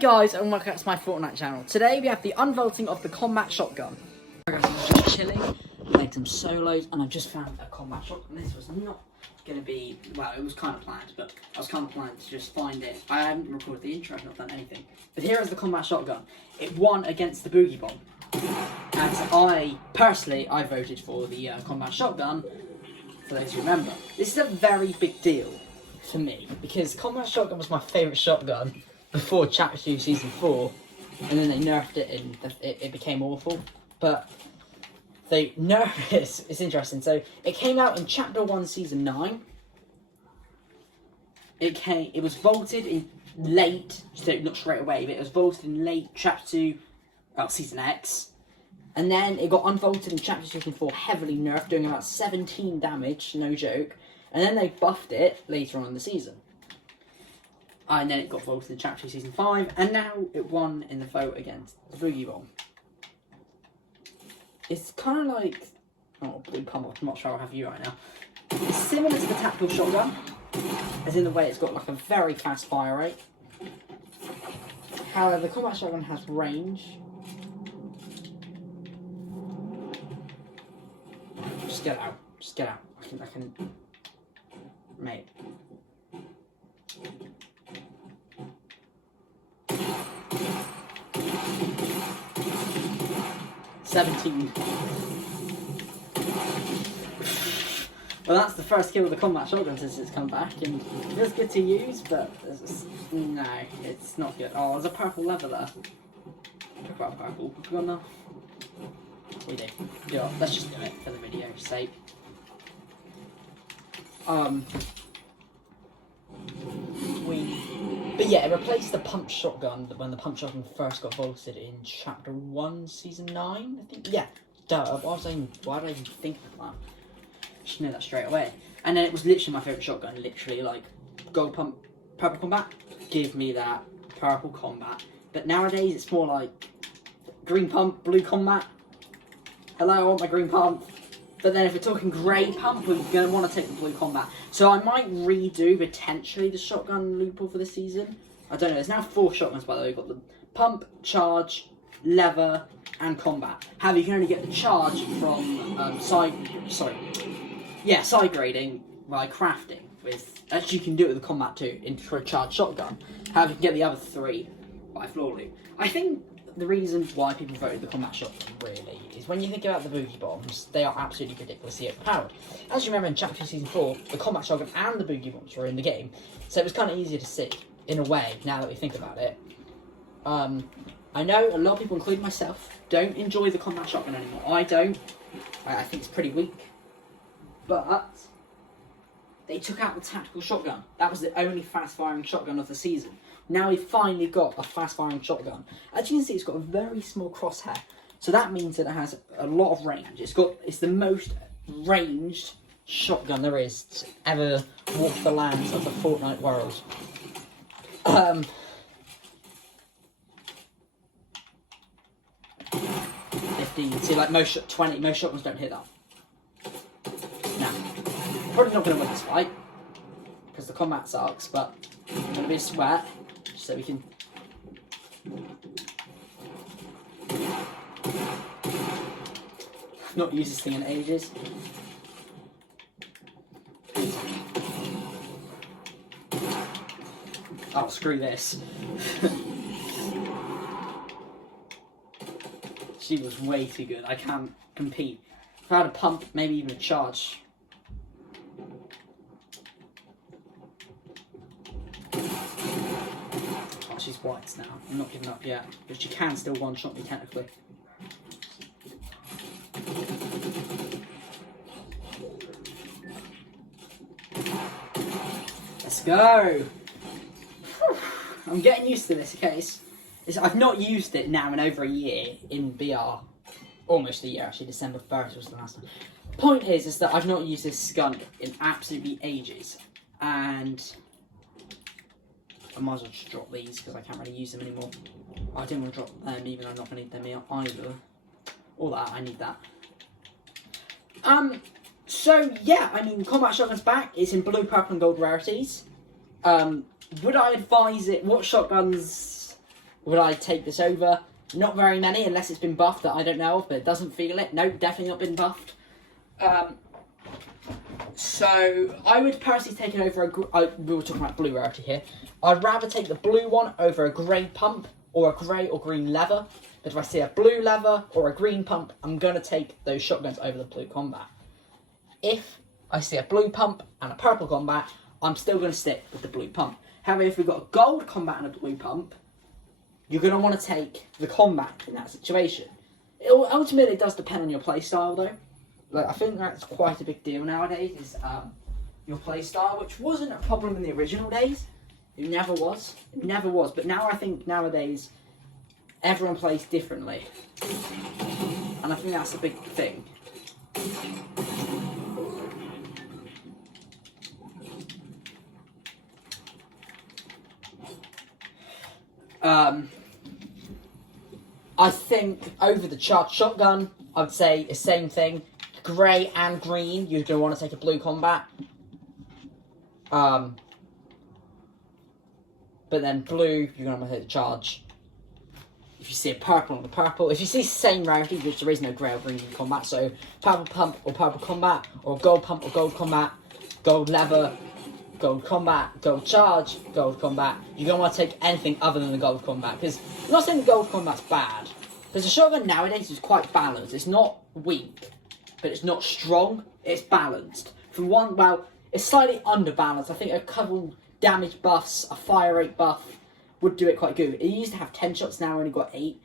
guys, and welcome to my Fortnite channel. Today we have the unvaulting of the combat shotgun. I'm just chilling, played some solos, and I've just found a combat shotgun. This was not going to be, well, it was kind of planned, but I was kind of planning to just find it. I haven't recorded the intro, I've not done anything. But here is the combat shotgun. It won against the Boogie Bomb. And I voted for the combat shotgun, for those who remember. This is a very big deal for me, because combat shotgun was my favourite shotgun before Chapter 2 Season 4, and then they nerfed it and it became awful. But they nerfed it, it's interesting. So it came out in Chapter 1 Season 9. It was vaulted in late, so not straight away, but it was vaulted in late Chapter 2, Season X. And then it got unvaulted in Chapter 2 Season 4, heavily nerfed, doing about 17 damage, no joke. And then they buffed it later on in the season. And then it got vaulted in Chapter 2 Season 5, and now it won in the vote against the Boogie Bomb. It's kind of like... Oh, Blue Combat, I'm not sure I'll have you right now. It's similar to the tactical shotgun, as in the way it's got like a very fast fire rate. However, the combat shotgun has range. Just get out. Just get out. I can... Mate. $17. Well, that's the first kill of the combat shotgun since it's come back, and it feels good to use, but no, it's not good. Oh, there's a purple lever there. Talk about purple. Put on there. We do. Yeah, let's just do it for the video's sake. But yeah, it replaced the pump shotgun when the pump shotgun first got vaulted in Chapter 1, Season 9, I think. Yeah, duh, why did I even think of that? I should know that straight away. And then it was literally my favourite shotgun, literally, like, gold pump, purple combat, give me that, purple combat. But nowadays, it's more like, green pump, blue combat, hello, I want my green pump. But then if we're talking grey pump, we're going to want to take the blue combat. So I might redo, potentially, the shotgun loophole for this season. I don't know, there's now 4 shotguns, by the way. We've got the pump, charge, lever, and combat. However, you can only get the charge from side grading by crafting. Actually, you can do it with the combat too, for a charged shotgun. However, you can get the other 3 by floor loop. I think the reason why people voted the combat shotgun, really, is when you think about the Boogie Bombs, they are absolutely ridiculously overpowered. As you remember in Chapter 2 Season 4, the combat shotgun and the Boogie Bombs were in the game, so it was kind of easier to see, in a way, now that we think about it. I know a lot of people, including myself, don't enjoy the combat shotgun anymore. I don't. I think it's pretty weak. But they took out the tactical shotgun. That was the only fast-firing shotgun of the season. Now we've finally got a fast-firing shotgun. As you can see, it's got a very small crosshair. So that means that it has a lot of range. It's the most ranged shotgun there is to ever walk the lands of the Fortnite world. 15. See, like most shotguns don't hit that. Now, probably not going to win this fight because the combat sucks, but I'm going to be a sweat so we can. I've not used this thing in ages. Oh, screw this. She was way too good. I can't compete. If I had a pump, maybe even a charge. Oh, she's white now. I'm not giving up yet. But she can still one-shot me, technically. Let's go! I'm getting used to this, okay? I've not used it now in over a year in BR. Almost a year, actually. December 1st was the last time. Point is that I've not used this skunk in absolutely ages. And I might as well just drop these because I can't really use them anymore. I didn't want to drop them, even though I'm not going to need them either. All that, I need that. So, yeah, I mean, Combat Shotgun's back. It's in blue, purple, and gold rarities. Would I advise it? What shotguns Would I take this over? Not very many, unless it's been buffed that I don't know of, but it doesn't feel it. No, definitely not been buffed. So I would personally take it over we were talking about blue rarity here. I'd rather take the blue one over a grey pump or a grey or green leather. But if I see a blue leather or a green pump, I'm going to take those shotguns over the blue combat. If I see a blue pump and a purple combat, I'm still going to stick with the blue pump. However, if we've got a gold combat and a blue pump, you're going to want to take the combat in that situation. Ultimately, it does depend on your playstyle, though. Like, I think that's quite a big deal nowadays, is your playstyle, which wasn't a problem in the original days. It never was. It never was. But now I think nowadays, everyone plays differently. And I think that's a big thing. I think over the charged shotgun, I'd say the same thing. Grey and green, you're going to want to take a blue combat. But then blue, you're going to want to take the charge. If you see a purple on the purple, if you see the same rarity, which there is no grey or green in combat, so purple pump or purple combat, or gold pump or gold combat, gold leather, gold combat, gold charge, gold combat, you're going to want to take anything other than the gold combat. Because I'm not saying the gold combat's bad, because the shotgun nowadays is quite balanced. It's not weak, but it's not strong. It's balanced. From one, well, it's slightly underbalanced. I think a couple damage buffs, a fire rate buff would do it quite good. It used to have 10 shots, now only got 8.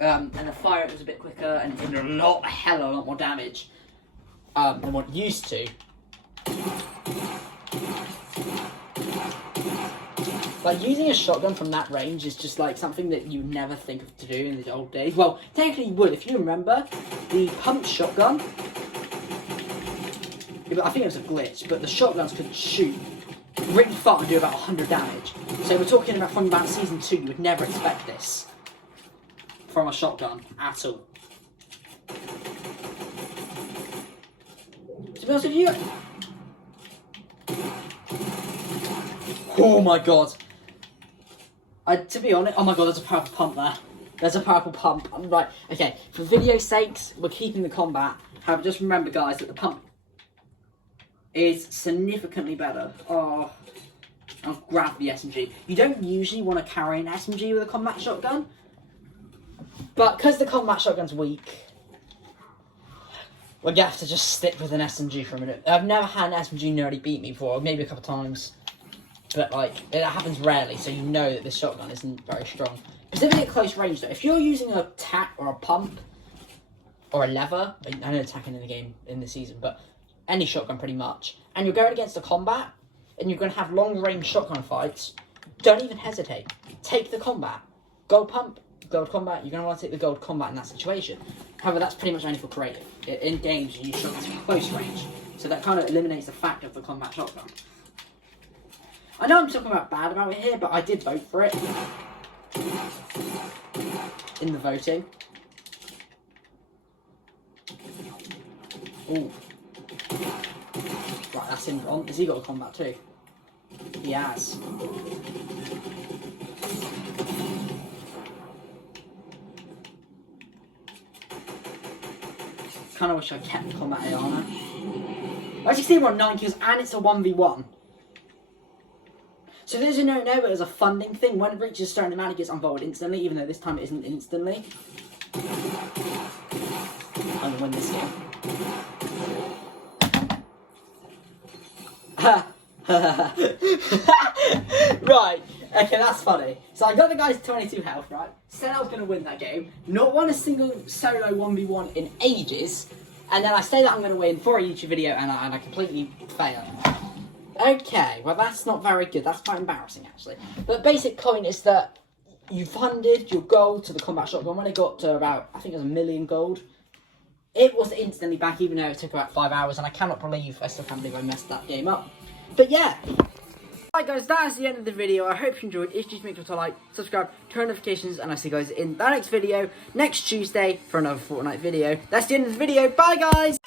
And the fire rate was a bit quicker and it did a hell of a lot more damage than what it used to. Like, using a shotgun from that range is just like something that you never think of to do in the old days. Well, technically you would. If you remember, the pump shotgun, I think it was a glitch, but the shotguns could shoot really far and do about 100 damage. So we're talking about from about Season 2, you would never expect this from a shotgun at all. To be honest with you... Oh my god. To be honest, oh my god, there's a purple pump there. There's a purple pump. Right, okay, for video sakes, we're keeping the combat. However, just remember, guys, that the pump is significantly better. Oh, I'll grab the SMG. You don't usually want to carry an SMG with a combat shotgun, but because the combat shotgun's weak, we're going to have to just stick with an SMG for a minute. I've never had an SMG nearly beat me before, maybe a couple times. But, like, it happens rarely, so you know that this shotgun isn't very strong. Specifically at close range, though. If you're using a tack or a pump, or a lever, I know attacking in the game, in the season, but any shotgun pretty much, and you're going against a combat, and you're going to have long-range shotgun fights, don't even hesitate. Take the combat. Gold pump, gold combat, you're going to want to take the gold combat in that situation. However, that's pretty much only for creative. In games, you use shotguns for close range, so that kind of eliminates the fact of the combat shotgun. I know I'm talking about bad about it here, but I did vote for it in the voting. Ooh. Right, that's him on. Has he got a combat too? He has. Kind of wish I kept the combat Ayana. As you see, we're on 9 kills and it's a 1v1. So those who don't know, it was a funding thing. When it reaches a certain amount, it gets unfolded instantly, even though this time it isn't instantly. I'm gonna win this game. Right, okay, that's funny. So I got the guy's 22 health, right? Said I was going to win that game. Not won a single solo 1v1 in ages. And then I say that I'm going to win for a YouTube video and I completely fail. Okay, well that's not very good. That's quite embarrassing, actually. But the basic point is that you funded your gold to the combat shotgun. When it got to about, I think it was 1 million gold, it was instantly back, even though it took about 5 hours. And I still can't believe I messed that game up. But yeah. Alright guys, that is the end of the video. I hope you enjoyed. If you do, make sure to like, subscribe, turn on notifications, and I'll see you guys in the next video, next Tuesday, for another Fortnite video. That's the end of the video. Bye guys!